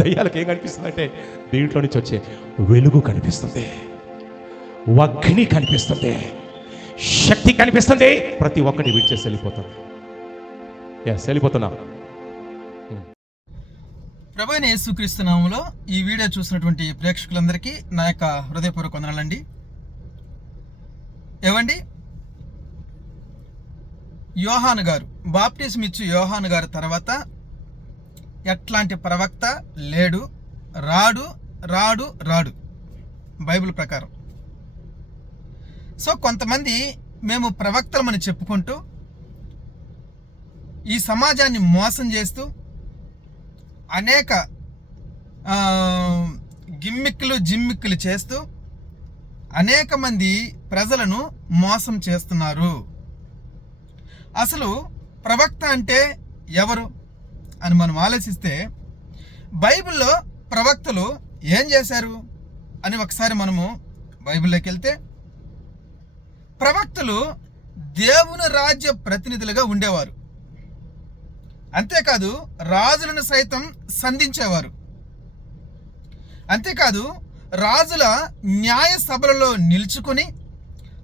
దయ్యాలకు ఏం కనిపిస్తుంది అంటే దీంట్లో నుంచి వచ్చే వెలుగు కనిపిస్తుంది. అగ్ని కనిపిస్తుంది. శక్తి కనిపిస్తుంది. ప్రతి ఒక్కటి విడిచేసి వెళ్ళిపోతుంది ఎస్ వెళ్ళిపోతున్నా. ప్రభు యేసుక్రీస్తు నామంలో ఈ వీడియో చూసినటువంటి ప్రేక్షకులందరికీ నా యొక్క హృదయపూర్వక వందనాలండి. ఏవండి? యోహాను గారు. బాప్టిజం ఇచ్చు యోహాను గారు తర్వాత ఎట్లాంటి ప్రవక్త లేడు రాడు రాడు రాడు. బైబిల్ ప్రకారం. సో కొంతమంది మేము ప్రవక్తలమని చెప్పుకుంటూ ఈ సమాజాన్ని మోసం చేస్తూ అనేక గిమ్మిక్లు గిమ్మిక్కులు జిమ్మిక్కులు చేస్తూ అనేక మంది ప్రజలను మోసం చేస్తున్నారు. అసలు ప్రవక్త అంటే ఎవరు? అని మనం ఆలోచిస్తే బైబిల్లో ప్రవక్తలు ఏం చేశారు అని ఒకసారి మనము బైబిల్లోకి వెళ్తే ప్రవక్తలు దేవుని రాజ్య ప్రతినిధులుగా ఉండేవారు. అంతేకాదు రాజులను సైతం సంధించేవారు. అంతేకాదు రాజుల న్యాయ సభలలో నిలుచుకొని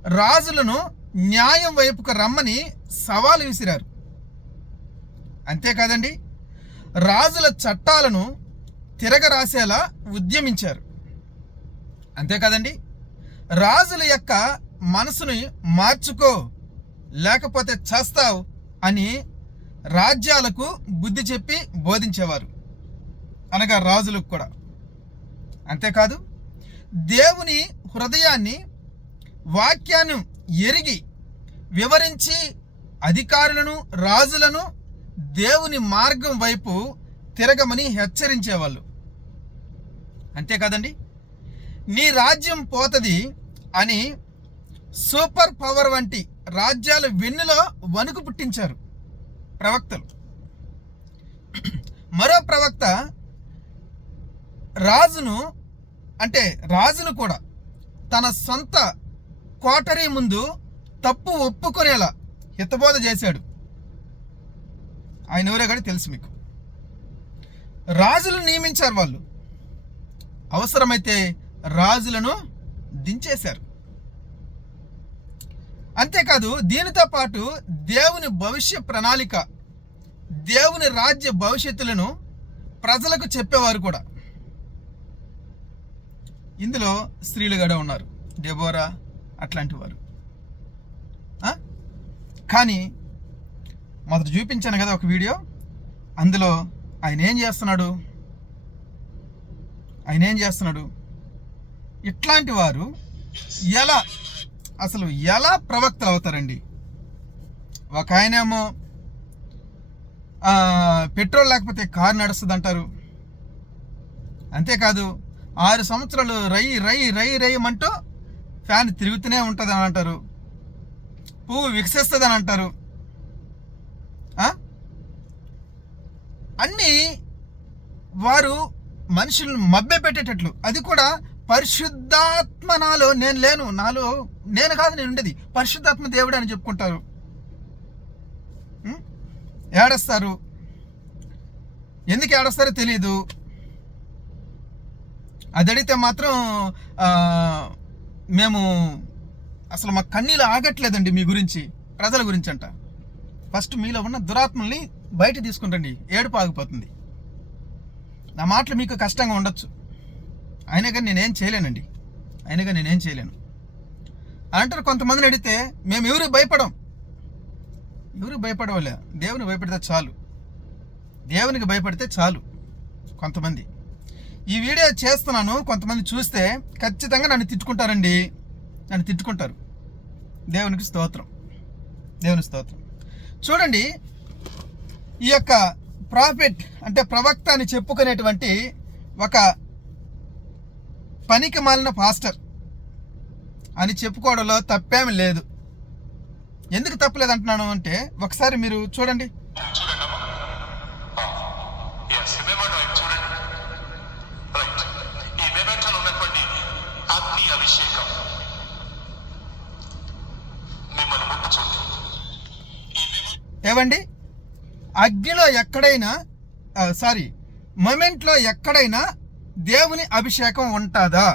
రాజులను న్యాయం వైపుకు రమ్మని సవాలు విసిరారు. అంతేకాదండి రాజుల చట్టాలను తిరగరాసేలా ఉద్యమించారు. అంతేకాదండి రాజుల యొక్క మనసుని మార్చుకో లేకపోతే చేస్తావు అని రాజ్యాలకు బుద్ధి చెప్పి బోధించేవారు. అనగా రాజులకు కూడా. అంతేకాదు దేవుని హృదయాన్ని వాక్యాన్ని ఎరిగి వివరించి అధికారులను రాజులను దేవుని మార్గం వైపు తిరగమని హెచ్చరించేవాళ్ళు. అంతేకాదండి నీ రాజ్యం పోతది అని సూపర్ పవర్ వంటి రాజ్యాల వెన్నులో వణుకు పుట్టించారు ప్రవక్తలు. మరో ప్రవక్త రాజును అంటే రాజును కూడా తన సొంత కోటరీ ముందు తప్పు ఒప్పుకునేలా హితబోధ చేశాడు. ఆయన ఎవరే కానీ తెలుసు మీకు. రాజులను నియమించారు వాళ్ళు. అవసరమైతే రాజులను దించేశారు. అంతేకాదు దీనితో పాటు దేవుని భవిష్య ప్రణాళిక దేవుని రాజ్య భవిష్యత్తులను ప్రజలకు చెప్పేవారు కూడా. ఇందులో స్త్రీలు కూడా ఉన్నారు. డెబోరా అట్లాంటి వారు. కానీ మొదట చూపించాను కదా ఒక వీడియో. అందులో ఆయన ఏం చేస్తున్నాడు? ఆయన ఏం చేస్తున్నాడు? ఇట్లాంటి వారు ఎలా అసలు ఎలా ప్రవక్తలు అవుతారండి? ఒక ఆయనేమో పెట్రోల్ లేకపోతే కారు నడుస్తుంది అంటారు అంతేకాదు ఆరు సంవత్సరాలు రై రై రై రయ్యమంటూ ఫ్యాన్ తిరుగుతూనే ఉంటుంది అని అంటారు పువ్వు వికసిస్తుంది అని అంటారు ఆ? అన్నీ వారు మనుషులను మభ్య పెట్టేటట్లు. అది కూడా పరిశుద్ధాత్మ నాలో నేను లేను నాలో నేను కాదు నేను ఉండేది. పరిశుద్ధాత్మ దేవుడు అని చెప్పుకుంటారు. ఏడస్తారు. ఎందుకు ఏడస్తారో తెలియదు అది అడిగితే మాత్రం మేము అసలు మా కన్నీళ్ళు ఆగట్లేదండి మీ గురించి ప్రజల గురించి అంట. ఫస్ట్ మీలో ఉన్న దురాత్మల్ని బయట తీసుకుంటండి ఏడుపు ఆగిపోతుంది. నా మాటలు మీకు కష్టంగా ఉండొచ్చు. అయినా కానీ నేనేం చేయలేనండి. అయినా కానీ నేనేం చేయలేను. అంటారు కొంతమందిని అడిగితే మేము ఎవరికి భయపడం? ఎవరికి భయపడవలే. దేవుని భయపడితే చాలు. దేవునికి భయపడితే చాలు. కొంతమంది. ఈ వీడియో చేస్తున్నాను. కొంతమంది చూస్తే ఖచ్చితంగా నన్ను తిట్టుకుంటారండి. నన్ను తిట్టుకుంటారు. దేవునికి స్తోత్రం. దేవుని స్తోత్రం. చూడండి ఈ యొక్క ప్రాఫిట్ అంటే ప్రవక్త అని చెప్పుకునేటువంటి ఒక పనికి మాలిన పాస్టర్ అని చెప్పుకోవడంలో తప్పేమి లేదు. ఎందుకు తప్పలేదు అంటున్నాను అంటే ఒకసారి మీరు చూడండి. ఏవండి? అగ్నిలో ఎక్కడైనా సారీ మొమెంట్లో ఎక్కడైనా దేవుని అభిషేకం ఉంటుందా?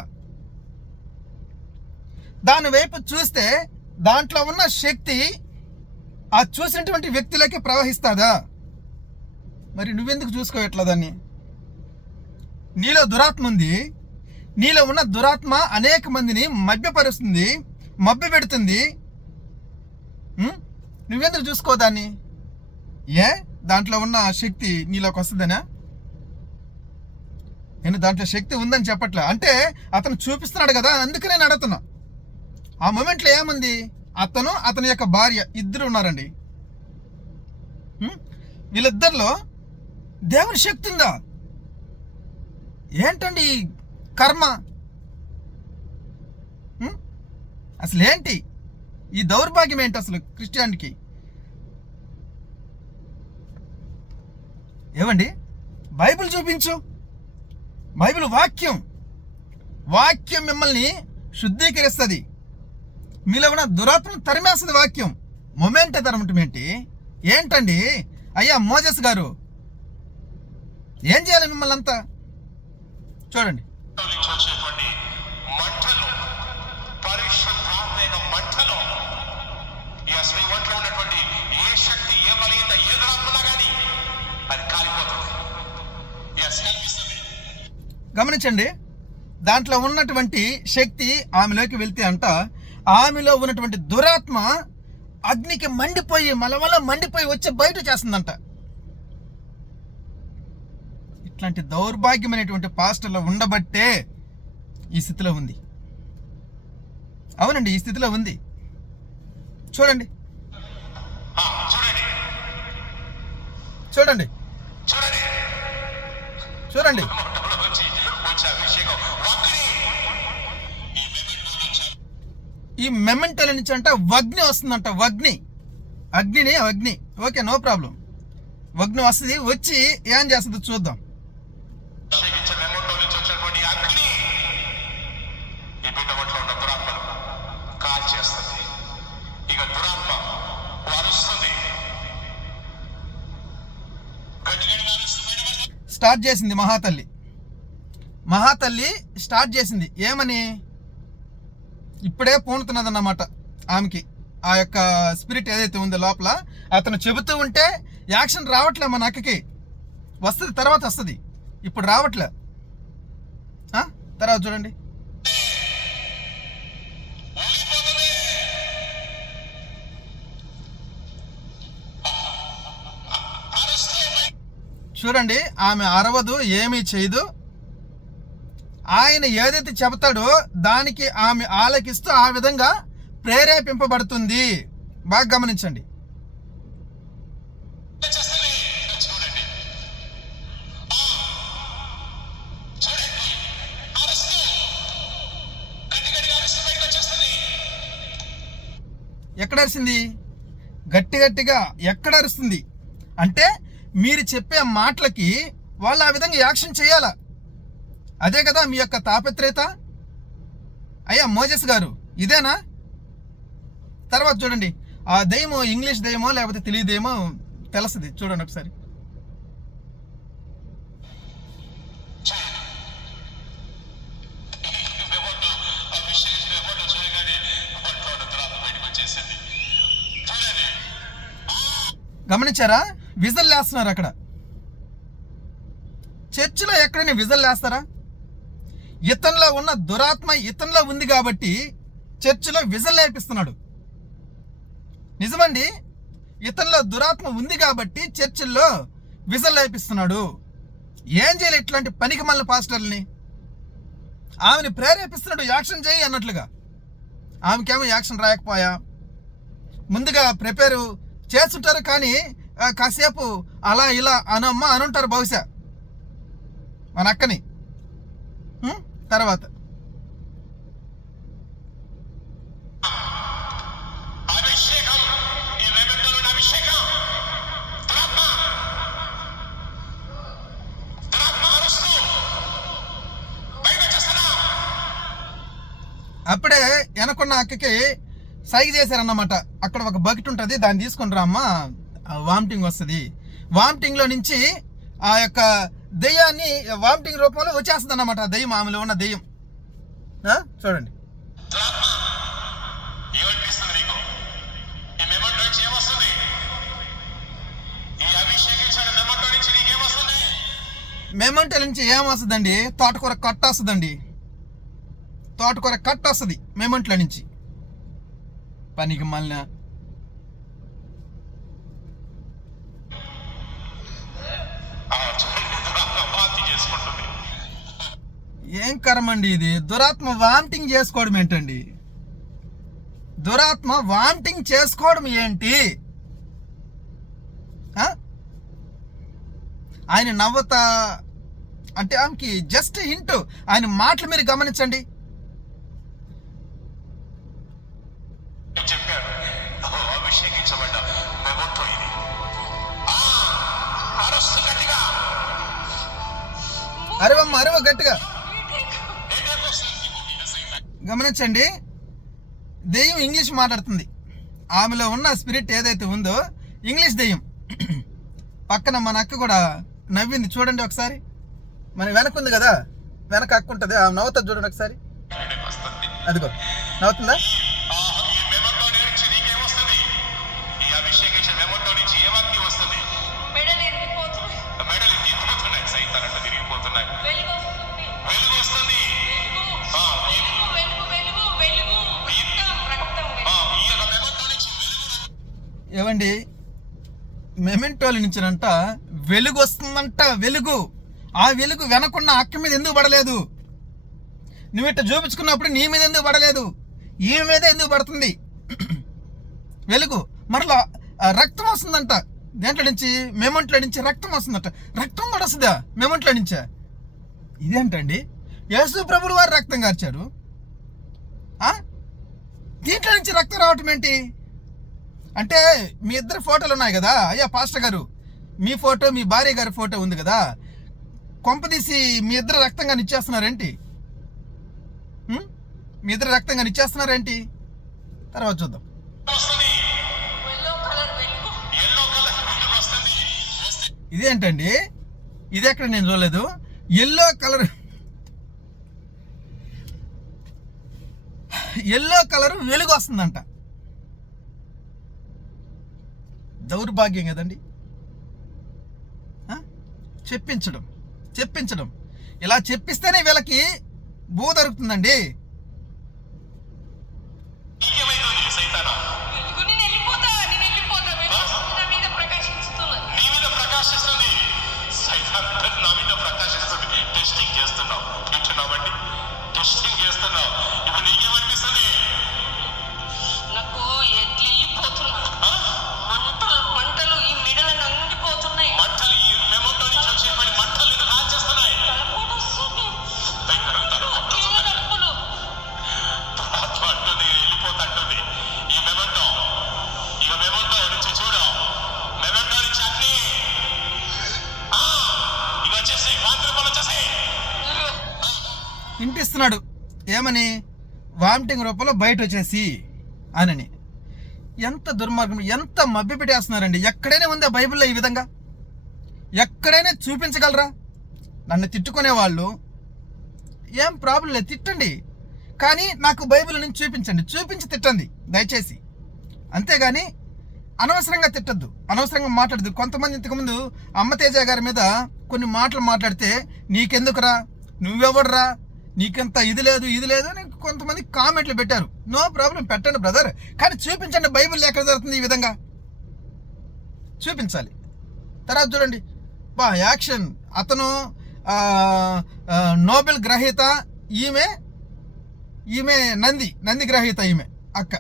దాని వైపు చూస్తే దాంట్లో ఉన్న శక్తి ఆ చూసినటువంటి వ్యక్తులకి ప్రవహిస్తుందా? మరి నువ్వెందుకు చూసుకోవట్లా దాన్ని? నీలో దురాత్మ ఉంది. నీలో ఉన్న దురాత్మ అనేక మందిని మభ్యపరుస్తుంది మభ్య పెడుతుంది నువ్వెందుకు చూసుకోదాన్ని ఏ? దాంట్లో ఉన్న శక్తి నీలోకి వస్తుందనా? నేను దాంట్లో శక్తి ఉందని చెప్పట్లే? అంటే అతను చూపిస్తున్నాడు కదా అందుకనే నేను అడుగుతున్నా. ఆ మూమెంట్లో ఏముంది? అతను అతని యొక్క భార్య ఇద్దరు ఉన్నారండి. వీళ్ళిద్దరిలో దేవుని శక్తి ఉందా? ఏంటండి కర్మ? అసలు ఏంటి ఈ దౌర్భాగ్యం ఏంటి అసలు క్రిస్టియానికి ఏమండి? బైబిల్ చూపించు. బైబిల్ వాక్యం. వాక్యం మిమ్మల్ని శుద్ధీకరిస్తుంది. మీలో ఉన్న దురాత్మను తరిమేస్తుంది వాక్యం. మొమెంట్ తరమటం ఏంటి? ఏంటండి? అయ్యా మోజస్ గారు. ఏం చేయాలి మిమ్మల్ని అంతా? చూడండి. ఒంట్లో ఉన్నటువంటి ఏ శక్తి ఏ బలహీనత ఏ దురాత్మలా కానీ గమనించండి దాంట్లో ఉన్నటువంటి శక్తి ఆమెలోకి వెళ్తే అంట ఆమెలో ఉన్నటువంటి దురాత్మ అగ్నికి మండిపోయి మలమల మండిపోయి వచ్చి బయట చేస్తుందంట. ఇట్లాంటి దౌర్భాగ్యమైనటువంటి పాస్టర్లో ఉండబట్టే ఈ స్థితిలో ఉంది. అవునండి ఈ స్థితిలో ఉంది. చూడండి. ఆ, చూడండి. చూడండి. చూడండి. ఈ మెమెంటల్ నుంచి నుంచి అంట వగ్ని వస్తుందంట వగ్ని. అగ్నిని అగ్ని ఓకే నో ప్రాబ్లం. వగ్ని వస్తుంది వచ్చి ఏం చేస్తుందో చూద్దాం. స్టార్ట్ చేసింది మహాతల్లి. మహాతల్లి స్టార్ట్ చేసింది. ఏమని? ఇప్పుడే పూనుతున్నదన్నమాట ఆమెకి. ఆ యొక్క స్పిరిట్ ఏదైతే ఉందో లోపల అతను చెబుతూ ఉంటే యాక్షన్ రావట్లే మన అక్కకి. వస్తుంది తర్వాత వస్తుంది. ఇప్పుడు రావట్లే. తర్వాత చూడండి. చూడండి ఆమె అరవదు ఏమీ చేయదు. ఆయన ఏదైతే చెబుతాడో దానికి ఆమె ఆలకిస్తూ ఆ విధంగా ప్రేరేపింపబడుతుంది. బాగా గమనించండి. ఎక్కడ అరిసింది? గట్టి గట్టిగా ఎక్కడ అరుస్తుంది? అంటే మీరు చెప్పే మాటలకి వాళ్ళు ఆ విధంగా యాక్షన్ చేయాలా? అదే కదా మీ యొక్క తాపత్రయత? అయ్యా మోజెస్ గారు ఇదేనా? తర్వాత చూడండి. ఆ దయ్యమో ఇంగ్లీష్ దయ్యమో లేకపోతే తెలియదేమో తెలుస్తుంది. చూడండి ఒకసారి. గమనించారా? విజల్ వేస్తున్నారు అక్కడ. చర్చిలో ఎక్కడైనా విజల్ వేస్తారా ఇతనిలో ఉన్న దురాత్మ ఇతనిలో ఉంది కాబట్టి చర్చిలో విజల్ లేపిస్తున్నాడు. నిజమండి? ఇతనిలో దురాత్మ ఉంది కాబట్టి చర్చిల్లో విజల్ లేపిస్తున్నాడు. ఏం చేయాలి ఇట్లాంటి పనికి మళ్ళీ పాస్టర్ని ఆమెని ప్రేరేపిస్తున్నాడు యాక్షన్ చేయి అన్నట్లుగా. ఆమెకేమో యాక్షన్ రాయకపోయా? ముందుగా ప్రిపేరు చేస్తుంటారు కానీ కాసేపు అలా ఇలా అనమ్మ అనుంటారు బహుశా. మన అక్కని? తర్వాత. అప్పుడే వెనకున్న అక్కకి సైగ చేశారన్నమాట. అక్కడ ఒక బకెట్ ఉంటుంది దాన్ని తీసుకుని రామ్మా వామిటింగ్ వస్తుంది. వామిటింగ్లో నుంచి ఆ యొక్క దెయ్యాన్ని వామిటింగ్ రూపంలో వచ్చేస్తుంది అన్నమాట దెయ్యం ఆమెలో ఉన్న దెయ్యం. ఆ? చూడండి. మెమంటల నుంచి ఏమొస్తుందండి? తోటకూర కట్ట వస్తుందండి తోటకూర కట్ట వస్తుంది మెమంట్ల నుంచి. పనికి మళ్ళీ ఏం కర్మండి ఇది. దురాత్మ వామిటింగ్ చేసుకోవడం ఏంటండి? దురాత్మ వామిటింగ్ చేసుకోవడం ఏంటి? ఆయన నవ్వుతా అంటే ఆమెకి జస్ట్ హింట్ ఆయన మాటలు మీరు గమనించండి. అరవమ్మ అరవ గట్టిగా. గమనించండి. దెయ్యం ఇంగ్లీష్ మాట్లాడుతుంది. ఆమెలో ఉన్న స్పిరిట్ ఏదైతే ఉందో ఇంగ్లీష్ దెయ్యం. పక్కన మన అక్క కూడా నవ్వింది. చూడండి ఒకసారి. మన వెనక ఉంది కదా? వెనక అక్క ఉంటుంది ఆమె నవ్వుతుంది చూడండి ఒకసారి. అదిగో. నవ్వుతుందా? ఏమండి? మెమెంటోల నుంచినంట వెలుగు వస్తుందంట వెలుగు. ఆ వెలుగు వెనకున్న అక్క మీద ఎందుకు పడలేదు? నువ్వు ఇట్ట చూపించుకున్నప్పుడు నీ మీద ఎందుకు పడలేదు? ఈ మీద ఎందుకు పడుతుంది? వెలుగు. మరలా రక్తం వస్తుందంట. దేంట్లో నుంచి? మెమంట్లో నుంచి రక్తం వస్తుందంట. రక్తం కూడా వస్తుందా? మెమంట్లో నుంచే? ఇదేంటండి? యేసు ప్రభులు వారు రక్తం కార్చారు దీంట్లో నుంచి రక్తం రావటం ఏంటి? అంటే మీ ఇద్దరు ఫోటోలు ఉన్నాయి కదా? అయ్యా పాస్టర్ గారు మీ ఫోటో మీ భార్య గారి ఫోటో ఉంది కదా? కొంపదీసి మీ ఇద్దరు రక్తంగా నిచ్చేస్తున్నారేంటి? మీ ఇద్దరు రక్తంగా నిచ్చేస్తున్నారేంటి? తర్వాత చూద్దాం. ఇదేంటండి? ఇది ఎక్కడ నేను చూడలేదు. ఎల్లో కలర్ ఎల్లో కలర్ వెలుగు వస్తుందంట. దౌర్భాగ్యం కదండి? చెప్పించడం చెప్పించడం. ఇలా చెప్పిస్తేనే వీళ్ళకి బో దొరుకుతుందండి. ఏమని? వామిటింగ్ రూపంలో బయట వచ్చేసి అనని. ఎంత దుర్మార్గం ఎంత మభ్య పెట్టేస్తున్నారండి. ఎక్కడైనా ఉందా బైబిల్లో ఈ విధంగా? ఎక్కడైనా చూపించగలరా? నన్ను తిట్టుకునే వాళ్ళు ఏం ప్రాబ్లం లేదు తిట్టండి. కానీ నాకు బైబిల్ నుంచి చూపించండి. చూపించి తిట్టండి దయచేసి. అంతేగాని అనవసరంగా తిట్టద్దు అనవసరంగా మాట్లాడద్దు. కొంతమంది ఇంతకుముందు అమ్మ తేజ గారి మీద కొన్ని మాటలు మాట్లాడితే నీకెందుకురా? నువ్వెవడరా? నీకంత ఇది లేదు ఇది లేదు అని కొంతమంది కామెంట్లు పెట్టారు. నో ప్రాబ్లం పెట్టండి బ్రదర్. కానీ చూపించండి బైబిల్ ఎక్కడ జరుగుతుంది ఈ విధంగా? చూపించాలి. తర్వాత చూడండి. బా యాక్షన్. అతను నోబెల్ గ్రహీత ఈమె ఈమె నంది నంది గ్రహీత ఈమె అక్క.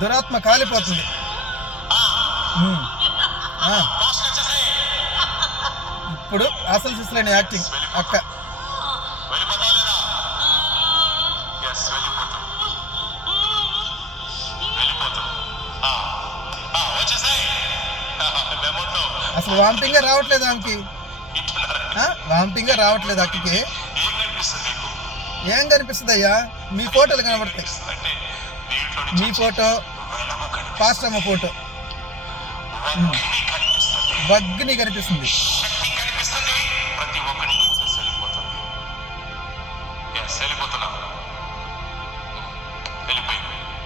దురాత్మ కాలిపోతుంది. ఇప్పుడు అసలు సిస్లైన యాక్టింగ్. అక్క. అసలు వామిటింగ్గా రావట్లేదు ఆమెకి. వామిటింగ్గా రావట్లేదు అక్కకి. ఏం కనిపిస్తుంది అయ్యా మీ ఫోటోలు కనబడతాయి. మీ ఫోటో పాస్టమ్మ ఫోటో. అగ్ని కనిపిస్తుంది.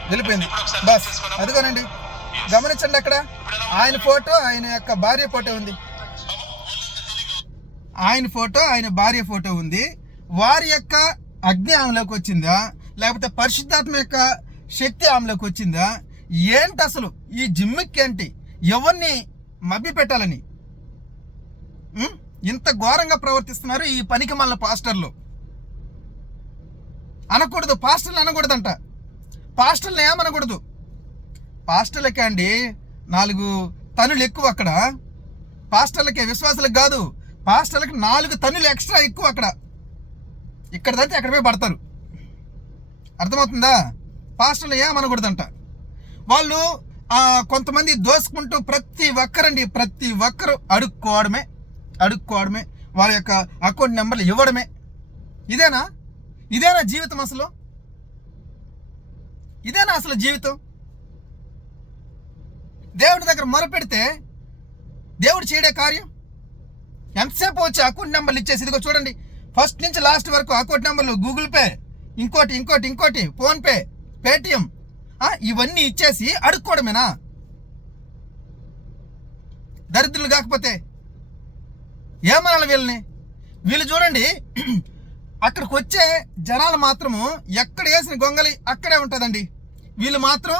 వెళ్ళిపోయింది. బస్ అదిగోనండి. గమనించండి అక్కడ. ఆయన ఫోటో ఆయన యొక్క భార్య ఫోటో ఉంది. ఆయన ఫోటో ఆయన భార్య ఫోటో ఉంది. వారి యొక్క అగ్ని ఆమెలోకి వచ్చిందా? లేకపోతే పరిశుద్ధాత్మ యొక్క శక్తి ఆమెలోకి వచ్చిందా? ఏంటి అసలు ఈ జిమ్మిక్ ఏంటి? ఎవరిని మభ్య పెట్టాలని ఇంత ఘోరంగా ప్రవర్తిస్తున్నారు ఈ పనికి మళ్ళీ పాస్టర్లు. అనకూడదు పాస్టర్లు అనకూడదంట. పాస్టర్లు ఏమనకూడదు? పాస్టర్లకే అండి నాలుగు తనులు ఎక్కువ అక్కడ. పాస్టర్లకే విశ్వాసాలకు కాదు పాస్టర్లకు నాలుగు తనులు ఎక్స్ట్రా ఎక్కువ అక్కడ. ఇక్కడ తంటే అక్కడ పోయి పడతారు. అర్థమవుతుందా? పాస్టర్లు ఏమనకూడదంట. వాళ్ళు కొంతమంది దోసుకుంటూ ప్రతి ఒక్కరండి ప్రతి ఒక్కరు అడుక్కోవడమే అడుక్కోవడమే వాళ్ళ యొక్క అకౌంట్ నెంబర్లు ఇవ్వడమే. ఇదేనా? ఇదేనా జీవితం అసలు? ఇదేనా అసలు జీవితం? దేవుడి దగ్గర మొరపెడితే దేవుడు చేయడే కార్యం? ఎంతసేపు వచ్చి అకౌంట్ నెంబర్లు ఇచ్చేసి ఇదిగో చూడండి ఫస్ట్ నుంచి లాస్ట్ వరకు అకౌంట్ నెంబర్లు గూగుల్ పే ఇంకోటి ఇంకోటి ఇంకోటి ఫోన్పే పేటిఎం. ఇవన్నీ ఇచ్చేసి అడుక్కోవడమేనా? దరిద్రులు కాకపోతే ఏమనాలి వీళ్ళని? వీళ్ళు చూడండి అక్కడికి వచ్చే జనాలు మాత్రము ఎక్కడ వేసిన గొంగలి అక్కడే ఉంటుందండి. వీళ్ళు మాత్రం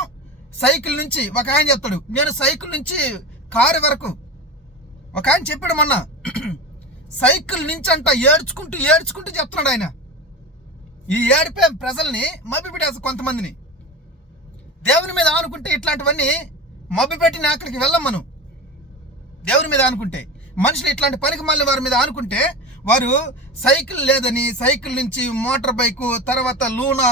సైకిల్ నుంచి ఒక ఆయన చెప్తాడు నేను సైకిల్ నుంచి కారు వరకు. ఒక ఆయన చెప్పాడు మొన్న సైకిల్ నుంచి అంట ఏడ్చుకుంటూ ఏడ్చుకుంటూ చెప్తున్నాడు ఆయన. ఈ ఏడిపే ప్రజల్ని మభ్యపెట్టేసి కొంతమందిని? దేవుని మీద ఆనుకుంటే ఇట్లాంటివన్నీ మభ్యపెట్టిన అక్కడికి వెళ్ళం మనం. దేవుని మీద ఆనుకుంటే మనుషులు ఇట్లాంటి పనికి మళ్ళీ వారి మీద ఆనుకుంటే వారు సైకిల్ లేదని సైకిల్ నుంచి మోటార్ బైకు తర్వాత లూనా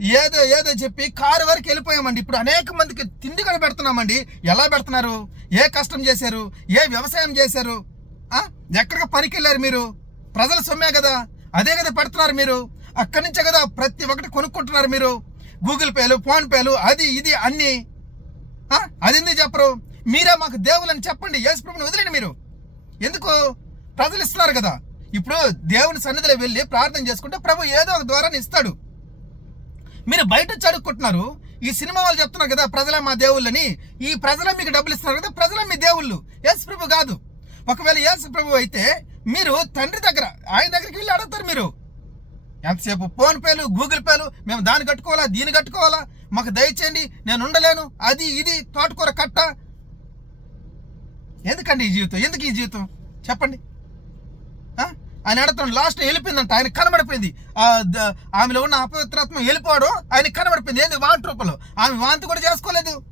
ఏదో ఏదో చెప్పి కారు వరకు వెళ్ళిపోయామండి. ఇప్పుడు అనేక మందికి తిండి కూడా పెడుతున్నామండి. ఎలా పెడుతున్నారు? ఏ కష్టం చేశారు? ఏ వ్యవసాయం చేశారు? ఎక్కడికి పనికి వెళ్ళారు మీరు? ప్రజల సొమ్మే కదా. అదే కదా పెడుతున్నారు మీరు. అక్కడి నుంచే కదా ప్రతి ఒక్కటి కొనుక్కుంటున్నారు మీరు. గూగుల్ పేలు ఫోన్ పేలు అది ఇది అన్నీ. అది ఎందుకు చెప్పరు? మీరే మాకు దేవులని చెప్పండి. యేసుప్రభుని వదిలేండి మీరు. ఎందుకు? ప్రజలు ఇస్తున్నారు కదా. ఇప్పుడు దేవుని సన్నిధిలో వెళ్ళి ప్రార్థన చేసుకుంటే ప్రభు ఏదో ఒక ద్వారాన్ని ఇస్తాడు. మీరు బయట వచ్చి అడుక్కుంటున్నారు ఈ సినిమా వాళ్ళు చెప్తున్నారు కదా ప్రజలే మా దేవుళ్ళని. ఈ ప్రజలే మీకు డబ్బులు ఇస్తున్నారు కదా ప్రజలే మీ దేవుళ్ళు. యేసు ప్రభు కాదు. ఒకవేళ యేసు ప్రభు అయితే మీరు తండ్రి దగ్గర ఆయన దగ్గరికి వెళ్ళి అడుగుతారు మీరు. ఎంతసేపు ఫోన్ పేలు గూగుల్ పేలు మేము దాన్ని కట్టుకోవాలా దీన్ని కట్టుకోవాలా? మాకు దయచేయండి నేను ఉండలేను. అది ఇది తోటకూర కట్ట. ఎందుకండి ఈ జీవితం? ఎందుకు ఈ జీవితం? చెప్పండి. ఆయన అడుగుతాడు లాస్ట్ వెళ్ళిపోయిందంట ఆయన కనబడిపోయింది. ఆమెలో ఉన్న అపవిత్రాత్మ వెళ్ళిపోవడం ఆయన కనబడిపోయింది. ఏంది వాంటి రూపంలో? ఆమె వాంతి కూడా చేసుకోలేదు.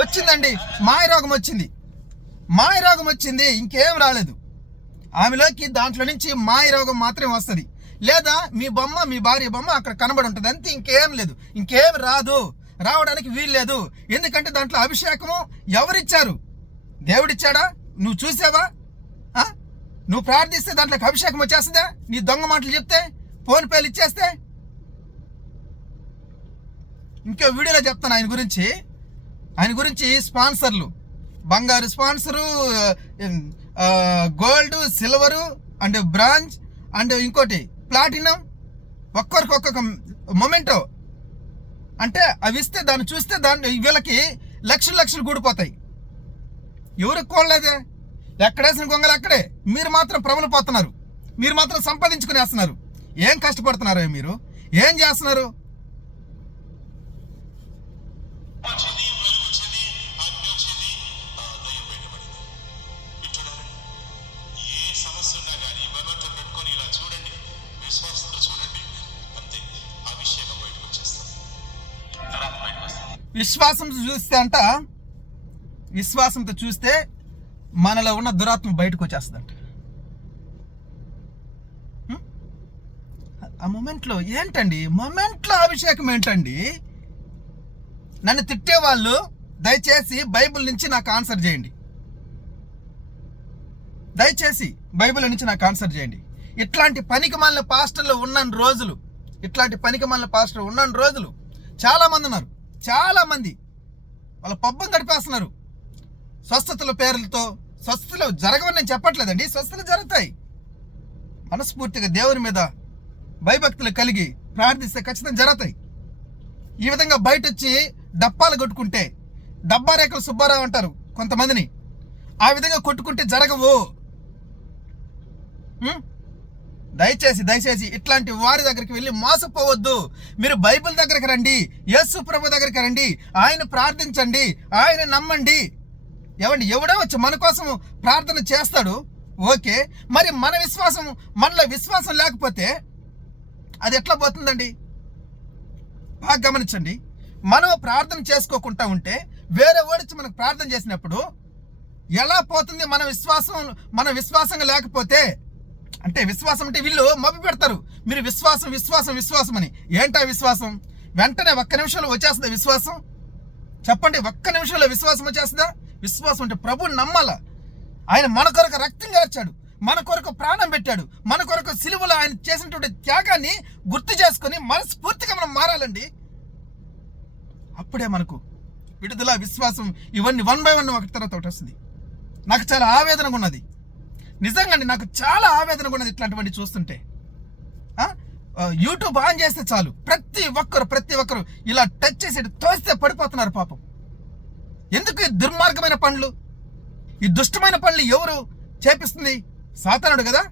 వచ్చిందండి. మాయ రోగం వచ్చింది. మాయ రోగం వచ్చింది ఇంకేం రాలేదు. ఆమెలోకి దాంట్లో నుంచి మాయ రోగం మాత్రమే వస్తుంది. లేదా మీ బొమ్మ మీ భార్య బొమ్మ అక్కడ కనబడి ఉంటుంది. అంతే ఇంకేం లేదు. ఇంకేం రాదు. రావడానికి వీలు లేదు. ఎందుకంటే దాంట్లో అభిషేకము ఎవరిచ్చారు? దేవుడిచ్చాడా? నువ్వు చూసావా? నువ్వు ప్రార్థిస్తే దాంట్లోకి అభిషేకం వచ్చేస్తుందా? నీ దొంగ మాటలు చెప్తే? ఫోన్ పేలు ఇచ్చేస్తే? ఇంకో వీడియోలో చెప్తాను ఆయన గురించి. ఆయన గురించి స్పాన్సర్లు. బంగారు sponsor gold silver and bronze and ఇంకోటి ప్లాటినం. ఒక్కొరికి ఒక్కొక్క మొమెంటో. అంటే అవి ఇస్తే దాన్ని చూస్తే దాన్ని వీళ్ళకి లక్షలు లక్షలు కూడిపోతాయి ఎవరికి కోడలేదే ఎక్కడేసిన గొంగలు అక్కడే. మీరు మాత్రం ప్రబలిపోతున్నారు మీరు మాత్రం సంపాదించుకునేస్తున్నారు. ఏం కష్టపడుతున్నారో మీరు? ఏం చేస్తున్నారు? విశ్వాసం చూస్తే అంట విశ్వాసంతో చూస్తే మనలో ఉన్న దురాత్మ బయటకు వచ్చేస్తుందంట. ఆ మొమెంట్లో ఏంటండి? మొమెంట్లో అభిషేకం ఏంటండి? నన్ను తిట్టేవాళ్ళు దయచేసి బైబిల్ నుంచి నాకు ఆన్సర్ చేయండి. దయచేసి బైబిల్ నుంచి నాకు ఆన్సర్ చేయండి. ఇట్లాంటి పనికి మాలిన పాస్టర్లు ఉన్న రోజులు ఇట్లాంటి పనికి మాలిన పాస్టర్ ఉన్న రోజులు చాలామంది ఉన్నారు. చాలామంది వాళ్ళ పబ్బం గడిపేస్తున్నారు. స్వస్థతల పేర్లతో స్వస్థతలు జరగవని నేను చెప్పట్లేదండి. స్వస్థతలు జరుగుతాయి. మనస్ఫూర్తిగా దేవుని మీద భయభక్తులు కలిగి ప్రార్థిస్తే ఖచ్చితంగా జరుగుతాయి. ఈ విధంగా బయట వచ్చి డప్పాలు కొట్టుకుంటే డబ్బా రేఖలు సుబ్బారావు అంటారు కొంతమందిని. ఆ విధంగా కొట్టుకుంటే జరగవు. దయచేసి దయచేసి ఇట్లాంటి వారి దగ్గరికి వెళ్ళి మోసపోవద్దు. మీరు బైబిల్ దగ్గరికి రండి యేసు ప్రభు దగ్గరికి రండి ఆయన ప్రార్థించండి ఆయన నమ్మండి. ఏమండి ఎవడో వచ్చి మన కోసం ప్రార్థన చేస్తాడు? ఓకే. మరి మన విశ్వాసం మనలో విశ్వాసం లేకపోతే అది ఎట్లా పోతుందండి? బాగా గమనించండి. మనం ప్రార్థన చేసుకోకుండా ఉంటే వేరే ఓడిచ్చి మనకు ప్రార్థన చేసినప్పుడు ఎలా పోతుంది మన విశ్వాసం మన విశ్వాసంగా లేకపోతే? అంటే విశ్వాసం అంటే వీళ్ళు మభ్య పెడతారు. మీరు విశ్వాసం విశ్వాసం విశ్వాసం అని. ఏంటా విశ్వాసం? వెంటనే ఒక్క నిమిషంలో వచ్చేస్తుందా విశ్వాసం? చెప్పండి ఒక్క నిమిషంలో విశ్వాసం వచ్చేస్తుందా? విశ్వాసం అంటే ప్రభుని నమ్మాల? ఆయన మన కొరకు రక్తం గార్చాడు. మన కొరకు ప్రాణం పెట్టాడు. మన కొరకు సిలువలో ఆయన చేసినటువంటి త్యాగాన్ని గుర్తు చేసుకొని మనస్ఫూర్తిగా మనం మారాలండి. అప్పుడే మనకు విడుదల విశ్వాసం ఇవన్నీ వన్ బై వన్ ఒకటి తర్వాత ఒకటి వస్తుంది. నాకు చాలా ఆవేదనగా ఉన్నది. నిజంగా అండి నాకు చాలా ఆవేదనగా ఉన్నది ఇట్లాంటివన్నీ చూస్తుంటే. యూట్యూబ్ ఆన్ చేస్తే చాలు. ప్రతి ఒక్కరు ప్రతి ఒక్కరు ఇలా టచ్ చేసి తోస్తే పడిపోతున్నారు పాపం. ఎందుకు ఈ దుర్మార్గమైన పనులు? ఈ దుష్టమైన పనులు ఎవరు చేపిస్తుంది? సాతానుడు కదా?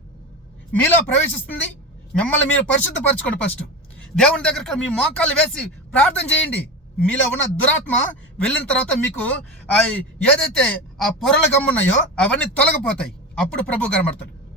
మీలో ప్రవేశిస్తుంది. మిమ్మల్ని మీరు పరిశుద్ధపరచుకోండి ఫస్ట్. దేవుని దగ్గర మీ మోకాలు వేసి ప్రార్థన చేయండి. మీలో ఉన్న దురాత్మ వెళ్ళిన తర్వాత మీకు ఏదైతే ఆ పొరలు గమ్మున్నాయో అవన్నీ తొలగిపోతాయి. అప్పుడు ప్రభు కనబడతాడు.